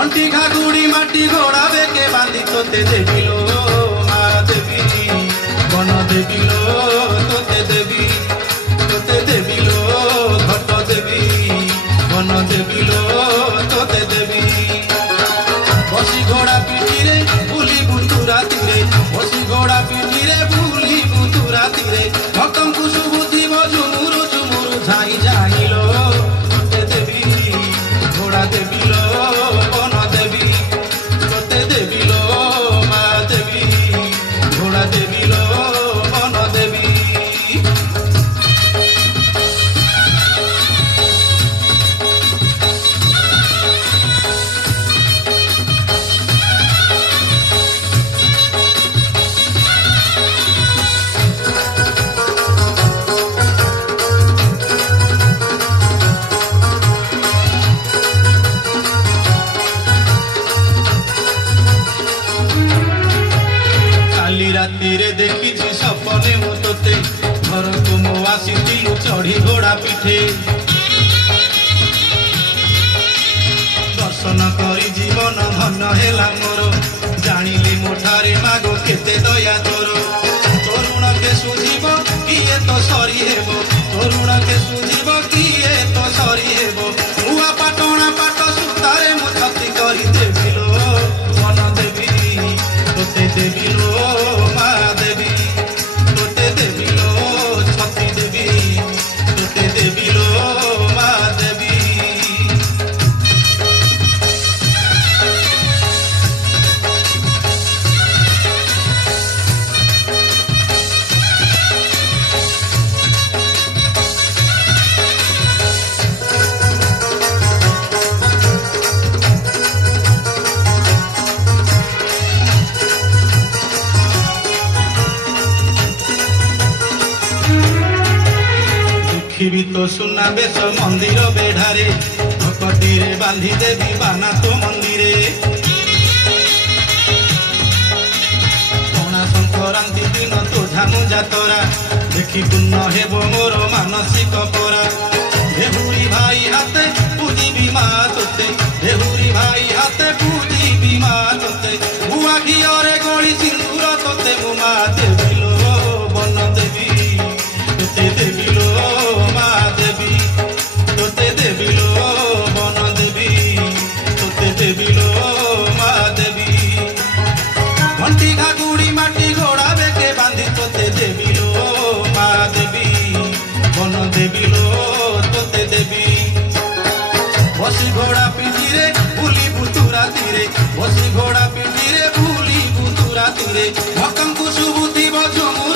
ঘন্টি ঘাগুড়ি মাটি ঘোড়া বেকে বাঁধি তোতে দেবিল মা দেবী বন দেবিল তোতে দেবিল ঘট দেবী বন দেবিল তোতে দেবী বসি ঘোড়া পিঠিরে বুলি বুতুরা তীরে বসি ঘোড়া পিঠিরে বুলি বুতুরা তীরে ভক্তଙ୍କୁ শুভୁଥିବ ঝুমুরু ঝুমুরু ঝাই ঝাইল তোতে দেবী ঘোড়া দেবিল রাতিরে দেখিছি সপনে মু তোতে ঘরକୁ ମୁଁ ଆସିଥିଲୁ ଚଢି ଘୋଡ଼ା ପିଠେ ଦର୍ଶନ କରି ଜୀବନ ଧନ ହେଲା ମୋର ଜାଣିଲି ମୋ ଠାରେ ମାଗ କେତେ ଦୟା ତୋର ତରୁଣକେ ସୁଝିବ କିଏ ତ ସରି ହେବ ତରୁଣକେ ସୁଝିବ କିଏ ତ ସରି ହେବ ନୂଆ ପାଟଣା ପାଟ ସୂତାରେ ମୁଁ ଛତି କରି ଦେବିଲୋ ମନ ଦେବି ତୋତେ ଦେବିଲୋ ଦେଖିବି ତ ସୁନା ବେଶ ମନ୍ଦିର ବେଢାରେ ଭକଟିରେ ବାନ୍ଧି ଦେବି ବାନା ତୋ ମନ୍ଦିରେ ପଣା ସଂକ୍ରାନ୍ତି ଦିନ ତୋ ଝାମୁ ଯାତରା ଦେଖି ପୂର୍ଣ୍ଣ ହେବ ମୋର ମାନସିକ ପରା ଦେହୁରୀ ଭାଇ ହାତେ ପୂଜିବି ମା ତୋତେ ଦେହୁରୀ ଭାଇ ହାତେ ପୂଜିବି ମା ତୋତେ ଗୁଆ ଘିଅରେ ଗଳି ସିନ୍ଦୁର ତୋତେ ମୁଁ ମା ଦେବିଲୋ ବନ ଦେବି ତୋତେ ଦେବିଲୋ ঘন্টি ঘাগুড়ি মাটি ঘোড়া বেকে বাঁধি তোতে দেবিল মা দেবী বন দেবিল তোতে দেবী বসি ঘোড়া পিঠিরে বুলি বুতুরা তীরে বসি ঘোড়া পিঠিরে বুলি বুতুরা তীরে ভক্তଙ୍କୁ শুଭୁଥିବ ଝୁମୁରୁ